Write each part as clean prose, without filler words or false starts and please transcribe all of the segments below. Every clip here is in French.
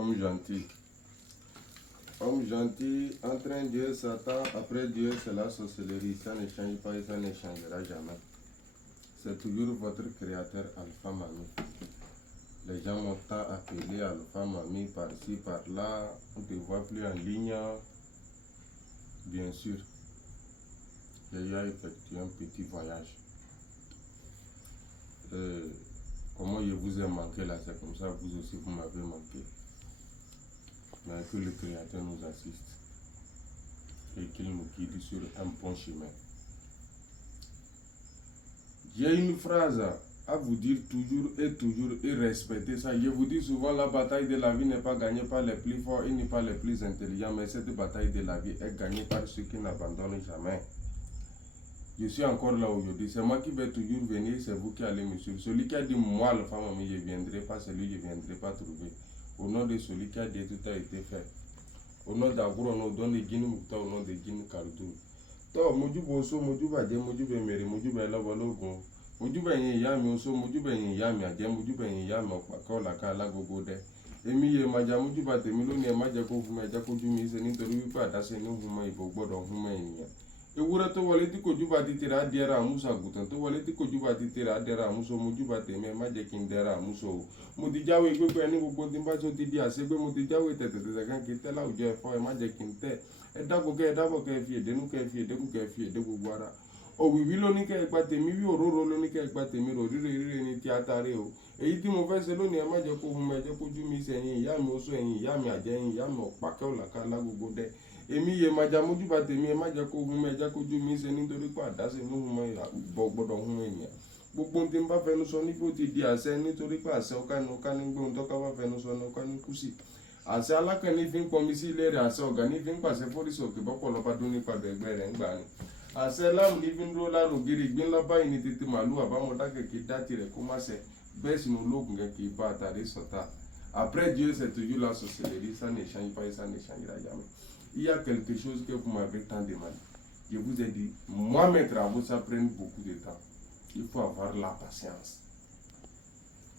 Homme gentil. Homme gentil, entre un Dieu Satan, après Dieu c'est la sorcellerie. Ça ne change pas et ça ne changera jamais. C'est toujours votre créateur Alpha Mami. Les gens m'ont tant appelé Alpha Mami par-ci, par-là. On ne te voit plus en ligne. Bien sûr, j'ai eu à effectuer un petit voyage. Comment je vous ai manqué là, c'est comme ça, vous aussi vous m'avez manqué. Mais que le Créateur nous assiste et qu'il nous guide sur un bon chemin. J'ai une phrase à vous dire toujours et respecter ça. Je vous dis souvent, la bataille de la vie n'est pas gagnée par les plus forts et ni par les plus intelligents, mais cette bataille de la vie est gagnée par ceux qui n'abandonnent jamais. Je suis encore là aujourd'hui, c'est moi qui vais toujours venir, c'est vous qui allez me suivre. Celui qui a dit moi, le femme, je ne viendrai pas, c'est lui, je ne viendrai pas trouver. Au nom de celui qui a dit tout a été fait. Au nom d'Agour, au nom de Guinée Moukta, au nom de Guinée Kardou. To, Mojubo so, Mojuba de, Mojuba Meri, Mojuba Lavalogo. Mojuba Yami, so, Mojuba Yami, Adem, Mojuba Yami, Pakola, Kala Gogode. Emi ye maja Mojuba te Miloni, Majako, Majako Jumi, Senator, that's a no human, but of human. Ewura to wale ti kojuba ti tira adera amusa gutan to wale ti kojuba ti tira adera amuso mojuba te me ma je kin dera amuso mo ti jawe gbogbo ẹni gbogbo tin ba so ti di asegbe mo ti jawe tètè kan ki tela uje efo e ma je kin te e dako ke e dabo ke fi ede nu ke fi ede ku ke fi ede gbogbo ara owiwi lo ni ke gba tèmi wi ororo lo ni ke gba tèmi ro rire ni ti atare o èyí tí mo fẹ́ ṣe lónìí ẹ má jẹ́ kó hun ẹ jẹ́ kó jú mi sẹ́yìn ìyá mi oṣù ẹ̀yìn ìyá mi àjẹyìn ìyá mi ọ̀pákẹ́ ọ̀làkà lágbogbo dẹ èmi yẹ máa mójúbà tèmi ẹ má jẹ́ kó hun ẹ jẹ́ kó jú mi ṣe nítorí pé àdáṣe ní hun bọ́ gbọ́dọ̀ hun ènìyàn gbogbo tí n bá fẹnu sọ ní kó ti di àṣẹ nítorí pé àṣẹ ọ̀ká ní gbóhùn tọ́ka bá fẹnu sọ ní ọ̀ká ní kùsì àṣẹ alákànní fi ń pọnmi sí ilé rẹ̀ àṣẹ ọ̀gá ní fi ń pàṣẹ fóríṣì òkè bọ́pọ̀lọpàá tó nípa bẹ̀gbẹ́ rẹ̀ ń gbà ní àṣẹ láàmù ní fi ń dúró lárò gírí ìgbín ńlá báyìí ní tètè màlúù àbámọ̀dá kẹ̀kẹ́ dá tirẹ̀ kó má ṣe bẹ́ẹ̀ sì ni ológun kẹ̀kẹ́ bá àtàrí sọ̀tà après Dieu c'est toujours la sorcellerie ça ne change pas et ça ne changera jamais. Il y a quelque chose que vous m'avez tant demandé. Je vous ai dit, moi mes travaux ça prend beaucoup de temps. Il faut avoir la patience.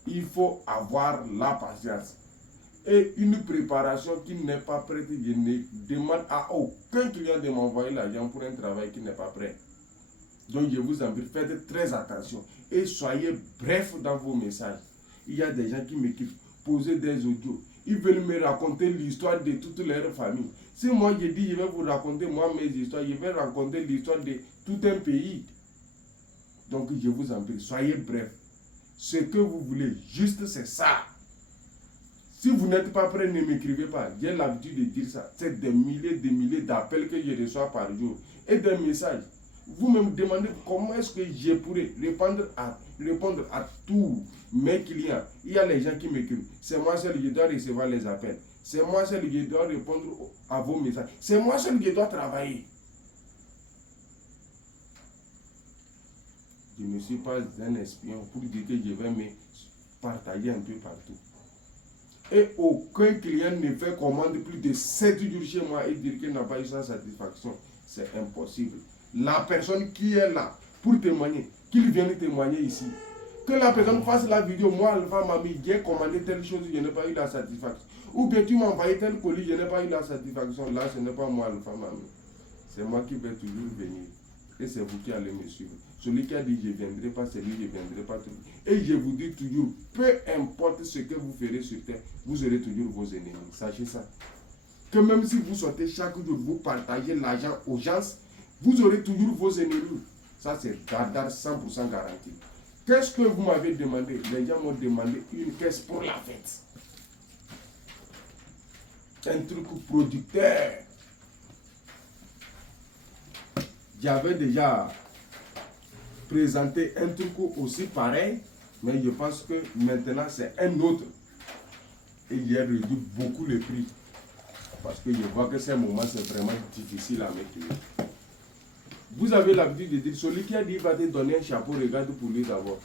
Il faut avoir la patience. Et une préparation qui n'est pas prête, je ne demande à aucun client de m'envoyer l'argent pour un travail qui n'est pas prêt. Donc je vous en prie, faites très attention et soyez bref dans vos messages. Il y a des gens qui m'écrivent, poser des audios. Ils veulent me raconter l'histoire de toute leur famille. Si moi je dis je vais vous raconter moi mes histoires, je vais raconter l'histoire de tout un pays. Donc je vous en prie, soyez bref. Ce que vous voulez, juste c'est ça. Si vous n'êtes pas prêt, ne m'écrivez pas. J'ai l'habitude de dire ça. C'est des milliers d'appels que je reçois par jour. Et des messages. Vous me demandez comment est-ce que je pourrais répondre à tous mes clients. Il y a les gens qui m'écrivent. C'est moi seul qui dois recevoir les appels. C'est moi seul qui dois répondre à vos messages. C'est moi seul qui dois travailler. Je ne suis pas un espion pour dire que je vais me partager un peu partout. Et aucun client ne fait commande plus de 7 jours chez moi et dire qu'il n'a pas eu sa satisfaction. C'est impossible. La personne qui est là pour témoigner, qu'il vienne témoigner ici. Que la personne fasse la vidéo, moi, Alpha Mami, j'ai commandé telle chose, je n'ai pas eu la satisfaction. Ou bien tu m'as envoyé tel colis, je n'ai pas eu la satisfaction. Là, ce n'est pas moi, Alpha Mami. C'est moi qui vais toujours venir. Et c'est vous qui allez me suivre. Celui qui a dit je ne viendrai pas, c'est lui, je ne viendrai pas toujours. Et je vous dis toujours, peu importe ce que vous ferez sur terre, vous aurez toujours vos ennemis. Sachez ça. Que même si vous sortez chaque jour, vous partagez l'argent aux gens, vous aurez toujours vos ennemis. Ça, c'est 100% garanti. Qu'est-ce que vous m'avez demandé? Les gens m'ont demandé une caisse pour la fête. Un truc producteur. J'avais déjà présenté un truc aussi pareil, mais je pense que maintenant c'est un autre. Et j'ai réduit beaucoup le prix. Parce que je vois que ces moments, c'est vraiment difficile à mettre. Vous avez l'habitude de dire, celui qui a dit va te donner un chapeau, regarde pour lui d'abord.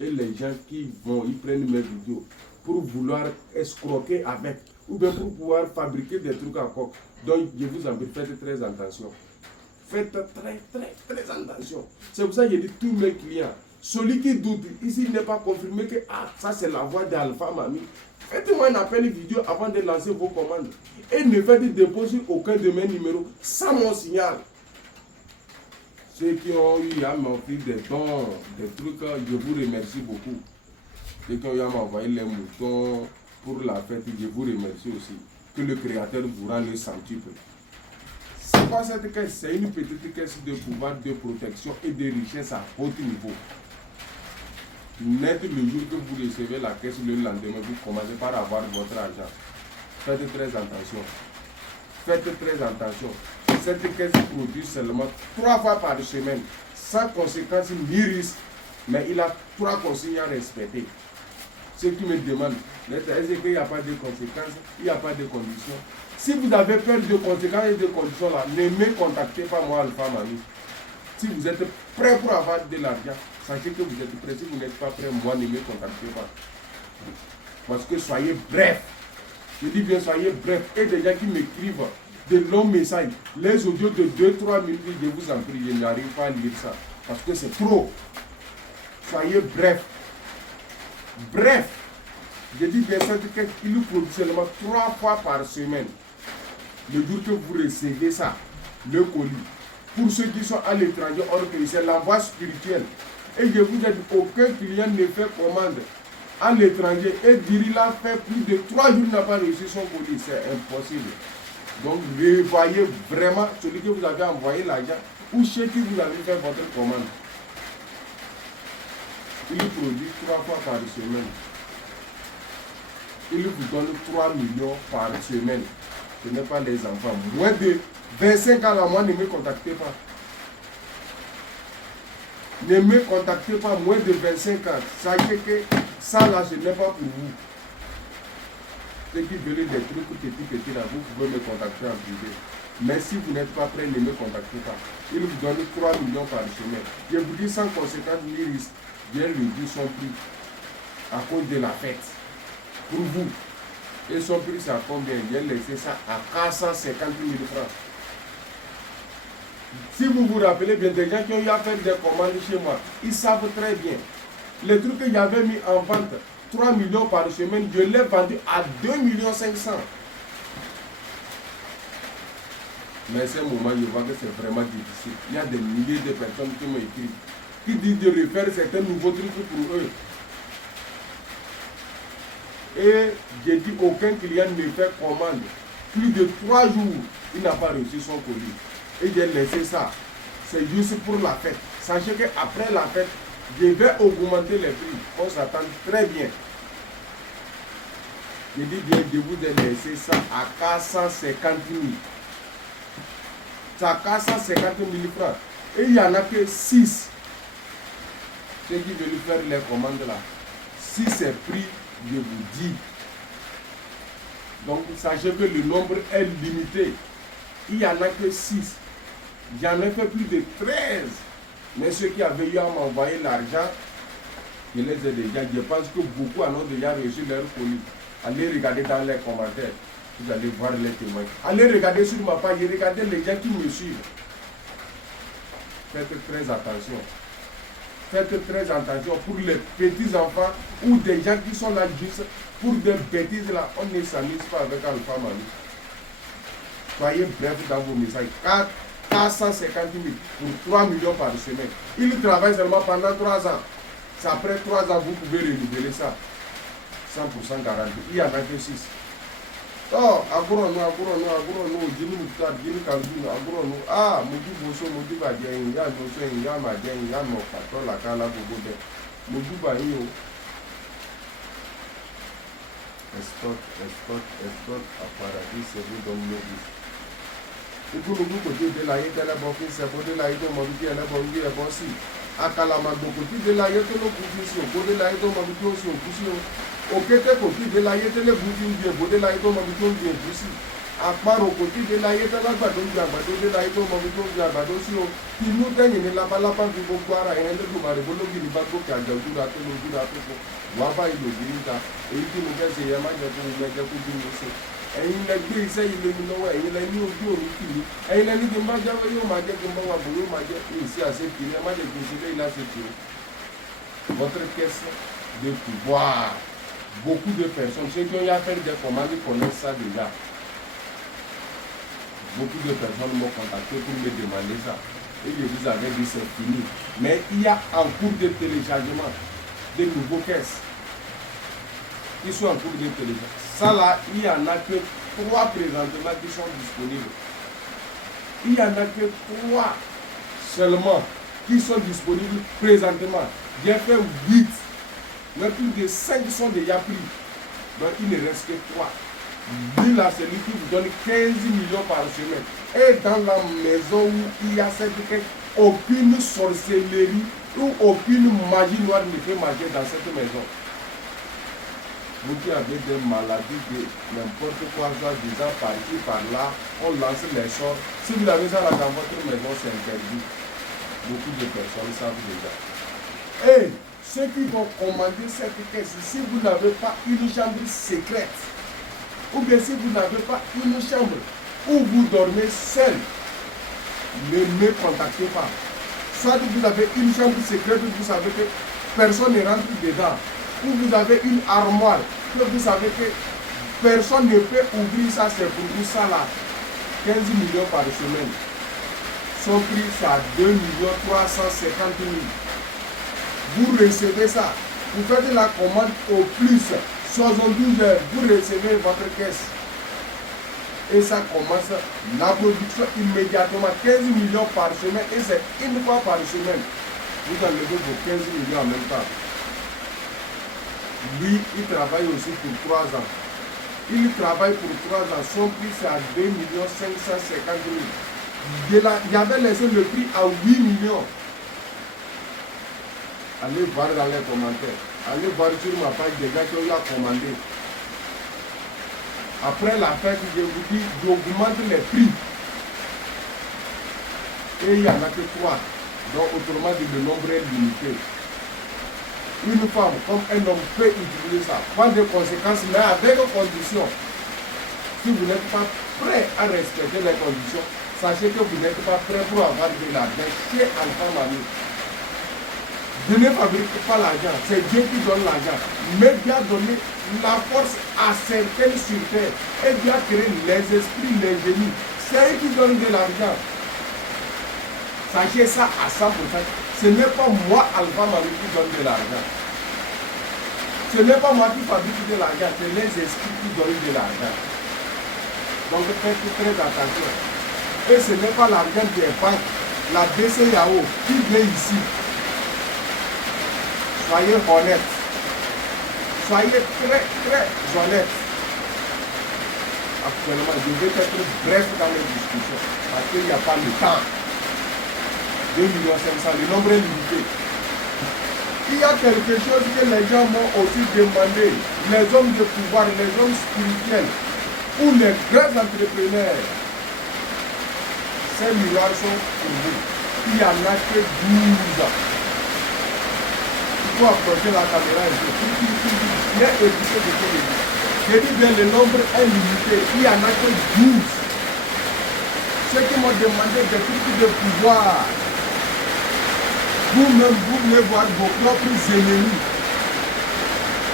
Et les gens qui vont, ils prennent mes vidéos pour vouloir escroquer avec, ou bien pour pouvoir fabriquer des trucs à coque. Donc je vous en prie, faites très attention. Faites très attention. C'est pour ça que je dis tous mes clients, Celui qui doute, ici n'est pas confirmé que ça c'est la voix d'Alpha Mami. Faites-moi un appel vidéo avant de lancer vos commandes. Et ne faites dépôt sur aucun de mes numéros sans mon signal. Ceux qui ont eu à m'offrir des dons, des trucs, je vous remercie beaucoup. Ceux qui ont eu à m'envoyer les moutons pour la fête, je vous remercie aussi. Que le Créateur vous rende le centuple. C'est quoi cette caisse? C'est une petite caisse de pouvoir, de protection et de richesse à haut niveau. Net le jour que vous recevez la caisse, le lendemain, vous commencez par avoir votre argent. Faites très attention. Faites très attention. Cette caisse produit seulement 3 fois par semaine, sans conséquence ni risque, mais il a 3 consignes à respecter. Ceux qui me demandent, est-ce qu'il n'y a pas de conséquences, il n'y a pas de conditions. Si vous avez peur de conséquences et de conditions là, ne me contactez pas moi, Alpha Mami. Si vous êtes prêt pour avoir de l'argent, sachez que vous êtes prêt. Si vous n'êtes pas prêt, moi, ne me contactez pas. Parce que soyez bref. Je dis bien, soyez bref. Et des gens qui m'écrivent de longs messages, les audios de 2-3 minutes, je vous en prie, je n'arrive pas à lire ça. Parce que c'est trop. Soyez bref. Bref. Je dis bien, cette caisse, il nous produit seulement 3 fois par semaine. Le jour que vous recevez ça, le colis. Pour ceux qui sont à l'étranger, hors pays, c'est l'envoi spirituel. Et je vous ai dit, aucun client ne fait commande à l'étranger et Diril a fait plus de 3 jours n'a pas reçu son colis. C'est impossible. Donc, revoyez vraiment celui que vous avez envoyé l'argent ou chez qui vous avez fait votre commande. Il produit 3 fois par semaine. Il vous donne 3 millions par semaine. Ce n'est pas les enfants. Moins de 25 ans à moi, ne me contactez pas. Ne me contactez pas moins de 25 ans. Sachez que ça là, ce n'est pas pour vous. Ceux qui veulent des trucs petits là, vous pouvez me contacter en privé. Mais si vous n'êtes pas prêt, ne me contactez pas. Il vous donne 3 millions par semaine. Je vous dis sans conséquence ni risque. Bien réduit son prix à cause de la fête. Pour vous. Et son prix, c'est à combien? J'ai laissé ça à 450 000 francs. Si vous vous rappelez bien, des gens qui ont eu à faire des commandes chez moi, ils savent très bien. Les trucs que j'avais mis en vente, 3 millions par semaine, je l'ai vendu à 2 500 000. Mais à ce moment, je vois que c'est vraiment difficile. Il y a des milliers de personnes qui m'ont écrit, qui disent de refaire certains nouveaux trucs pour eux. Et j'ai dit aucun client ne fait commande. Plus de 3 jours, il n'a pas reçu son colis. Et j'ai laissé ça. C'est juste pour la fête. Sachez qu'après la fête, je vais augmenter les prix. On s'attend très bien. Je dis bien, je vous ai laissé ça à 450 000. C'est à 450 000 francs. Et il n'y en a que 6. Ceux qui veulent faire les commandes là. Si c'est pris, je vous dis. Donc, sachez que le nombre est limité. Il n'y en a que 6. J'en ai fait plus de 13. Mais ceux qui avaient eu à m'envoyer l'argent, je les ai déjà. Je pense que beaucoup en ont déjà reçu leur colis. Allez regarder dans les commentaires. Vous allez voir les témoins. Allez regarder sur ma page. Regardez les gens qui me suivent. Faites très attention. Faites très attention pour les petits enfants ou des gens qui sont là juste pour des bêtises là. On ne s'amuse pas avec Alpha Mami. Soyez bref dans vos messages. 450 000 pour 3 millions par semaine. Il travaille seulement pendant 3 ans. C'est après 3 ans vous pouvez renouveler ça. 100% garanti. Il n'y en a que 6. Oh, agrono, jini mutar, jini kalbino, agrono. Ah, muji boso, muji ba jeng, ya boso, ya ma jeng, ya mo pato la kala bobo. Muji ba iyo. Escort, à paradis, c'est vous dans le but. Et pour le côté de la yéta la bonne, c'est pour de la yéta, mon dieu, la bonne vie est bonne. Akalama do côté de la yéta, le position, pour de la yéta, mon dieu, aussi, position. Au côté de la yéta, le boudin, pour de la yéta, mon dieu, aussi. Akparo côté de la yéta, la bado, de la yéta, mon dieu, la bado, si on. Qui nous gagne la balapa du Bokwara, et un de Maribolo, qui va go, qui a déjà vu la télé, Waba il le dit, et il nous dit, c'est Yama, ẹ̀yin lẹ gbé iṣẹ́ yìí lómi lọ́wọ́ ẹ̀yin lẹ ní ojú òní kìíní ẹ̀yin lẹ ní kí n bá jáwé yóò máa jẹ́ kí n bá wà bò yóò máa jẹ́ èyí sí àṣekìíní ẹ má jẹ́ kí n ṣe léyìn láṣekìíní votre caisse de pouvoir. Beaucoup de personnes, ceux qui ont eu à faire des commandes connaissent ça déjà. Beaucoup de personnes m'ont contacté pour me demander ça. Et je vous avais dit c'est fini. Mais il y a en cours de téléchargement de nouveaux caisses. Ils sont en cours de téléchargement. Ça là, il n'y en a que 3 présentement qui sont disponibles. Il n'y en a que 3 seulement qui sont disponibles présentement. J'ai fait 8. Mais plus de 5 sont déjà pris. Donc il ne reste que 3. Lui là, c'est lui qui vous donne 15 millions par semaine. Et dans la maison où il y a cette aucune sorcellerie ou aucune magie noire ne peut marcher dans cette maison. Vous qui avez des maladies, de n'importe quoi, soit disant par-ci, par-là, on lance les sorts. Si vous avez ça là dans votre maison, c'est interdit. Beaucoup de personnes savent déjà. Et ceux qui vont commander cette caisse, si vous n'avez pas une chambre secrète, ou bien si vous n'avez pas une chambre où vous dormez seul, ne me contactez pas. Soit vous avez une chambre secrète où vous savez que personne ne rentre dedans, ou vous avez une armoire que vous savez que personne ne peut ouvrir ça, c'est pour vous ça là. 15 millions par semaine. Son prix c'est à 2 350 000. Vous recevez ça. Vous faites la commande au plus 72 heures. Vous recevez votre caisse. Et ça commence la production immédiatement. 15 millions par semaine. Et c'est une fois par semaine. Vous enlevez vos 15 millions en même temps. Lui, il travaille aussi pour 3 ans. Il travaille pour 3 ans. Son prix c'est à 2 550 000. Il avait laissé le prix à 8 millions. Allez voir dans les commentaires. Allez voir sur ma page des gars qui ont commandé. Après la fête, je vous dis, j'augmente les prix. Et il n'y en a que 3. Donc autrement dit, le nombre est limité. Une femme comme un homme peut utiliser ça. Pas de conséquences, mais avec conditions. Si vous n'êtes pas prêt à respecter les conditions, sachez que vous n'êtes pas prêt pour avoir de l'argent chez Alpha Mami. Je ne fabrique pas l'argent, c'est Dieu qui donne l'argent. Mais Dieu a donné la force à certaines sur terre. Et Dieu a créé les esprits, les génies. C'est eux qui donnent de l'argent. Sachez ça à 100%. Ce n'est pas moi, Alpha Mami, qui donne de l'argent. Ce n'est pas moi qui fabrique de l'argent, c'est les esprits qui donnent de l'argent. Donc faites très attention. Et ce n'est pas l'argent des banques, la BCAO qui vient ici. Soyez honnêtes. Soyez très honnêtes. Actuellement, je vais être bref dans les discussions parce qu'il n'y a pas le temps. 2 500 000, le nombre est limité. Il y a quelque chose que les gens m'ont aussi demandé. Les hommes de pouvoir, les hommes spirituels ou les grands entrepreneurs. Ces miroirs sont pour vous. Il n'y en a que 12. Il faut approcher la caméra et bien écouter ce que je dis. Je dis bien, le nombre est limité. Il n'y en a que 12. Ceux qui m'ont demandé des trucs de pouvoir. Vous-même, vous voulez voir vos propres ennemis.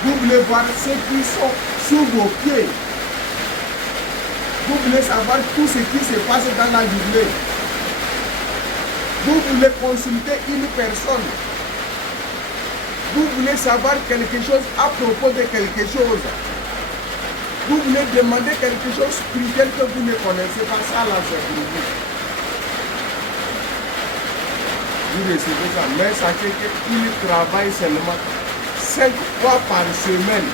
Vous voulez voir ceux qui sont sous vos pieds. Vous voulez savoir tout ce qui se passe dans la journée. Vous voulez consulter une personne. Vous voulez savoir quelque chose à propos de quelque chose. Vous voulez demander quelque chose spirituel que vous ne connaissez pas, ça là c'est pour vous. Vous recevez ça, mais sachez qu'il travaille seulement 5 fois par semaine.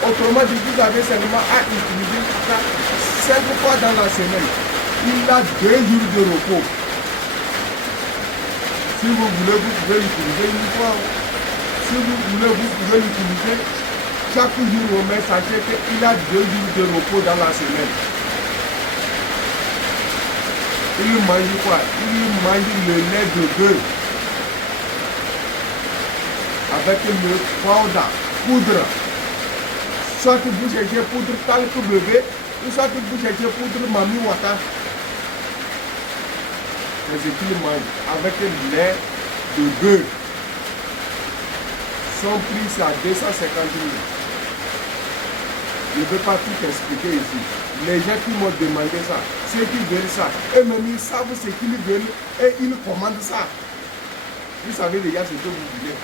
Autrement dit, vous avez seulement à utiliser ça 5 fois dans la semaine. Il a 2 jours de repos. Si vous voulez, vous pouvez l'utiliser une fois. Si vous voulez, vous pouvez l'utiliser chaque jour, mais sachez qu'il a 2 jours de repos dans la semaine. Il mange quoi? Il mange le lait de bœuf avec le powder, poudre. Soit vous cherchez poudre talc bébé, ou soit vous cherchez poudre Mami Wata. C'est ce qu'il mange avec le lait de bœuf. Son prix, c'est à 250 000. Je ne peux pas tout expliquer ici. Les gens qui m'ont demandé ça, ceux qui veulent ça, eux-mêmes ils savent ce qu'ils veulent et ils commandent ça. Vous savez déjà ce que vous voulez.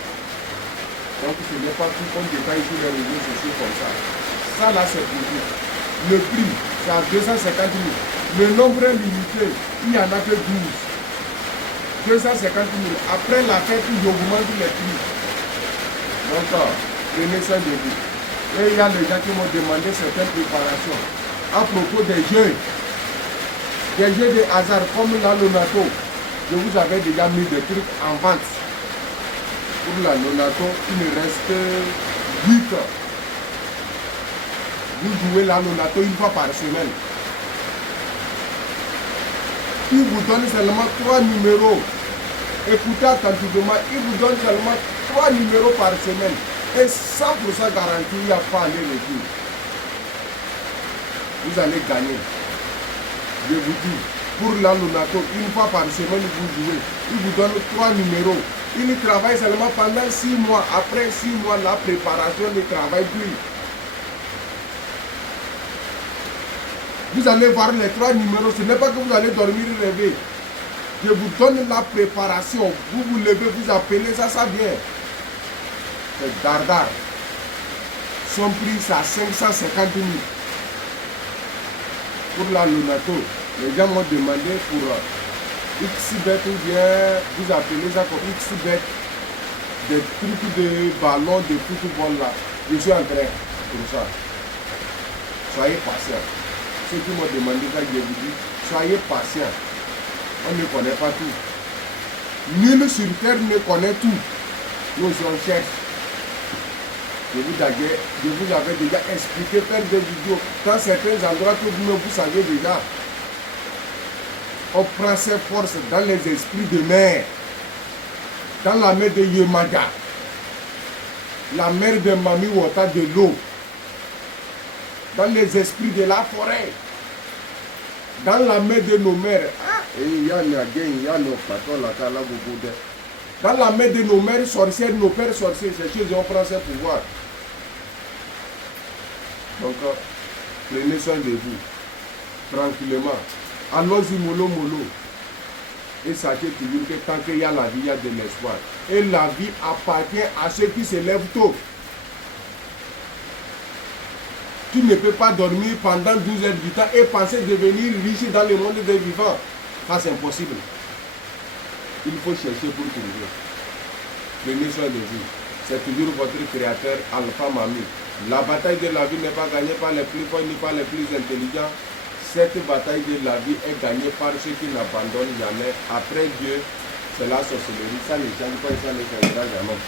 Donc ce n'est pas tout qu'on détaille sur les réseaux sociaux comme ça. Ça là c'est pour vous. Le prix, c'est à 250 000. Le nombre est limité, il n'y en a que 12. 250 000. Après la fête, j'augmente les prix. Donc, prenez soin de vous. Et il y a les gens qui m'ont demandé certaines préparations. À propos des jeux de hasard comme la Lonato, je vous avais déjà mis des trucs en vente. Pour la Lonato, il me reste 8 heures. Vous jouez la Lonato une fois par semaine. Il vous donne seulement 3 numéros. Écoutez attentivement, il vous donne seulement 3 numéros par semaine. Et 100% garantie, il n'y a pas aller-retour. Vous allez gagner. Je vous dis, pour la Lonato, une fois par semaine, vous jouez. Il vous donne 3 numéros. Il travaille seulement pendant 6 mois. Après 6 mois, la préparation ne travaille plus. Vous allez voir les 3 numéros. Ce n'est pas que vous allez dormir et rêver. Je vous donne la préparation. Vous vous levez, vous appelez, ça vient. C'est Dardar. Son prix, c'est à 550 000. Pour la Lonato, les gens m'ont demandé pour XBet ou bien vous appelez ça comme XBet, des trucs de ballon de football là. Je suis en train pour ça. Soyez patients. Ceux qui m'ont demandé ça, je vous dis, soyez patients. On ne connaît pas tout. Nul sur terre ne connaît tout. Nous on cherche. Je vous avais déjà expliqué, faire des vidéos dans certains endroits que vous savez déjà. On prend ses forces dans les esprits de mer, dans la mer de Yemada, la mer de Mamiwata de l'eau, dans les esprits de la forêt, dans la mer de nos mères. Dans la mer de nos mères sorcières, nos pères sorciers, ces choses, on prend ses pouvoirs. Donc, prenez soin de vous, tranquillement. Allons-y mollo mollo. Et sachez toujours que tant qu'il y a la vie, il y a de l'espoir. Et la vie appartient à ceux qui se lèvent tôt. Tu ne peux pas dormir pendant 12 heures du temps et penser devenir riche dans le monde des vivants. Ça, c'est impossible. Il faut chercher pour trouver. Prenez soin de vous. C'est toujours votre créateur Alpha Mami. La bataille de la vie n'est pas gagnée par les plus forts ni par les plus intelligents. Cette bataille de la vie est gagnée par ceux qui n'abandonnent jamais. Après Dieu, c'est la sorcellerie. Ça ne change pas et ça ne changera jamais.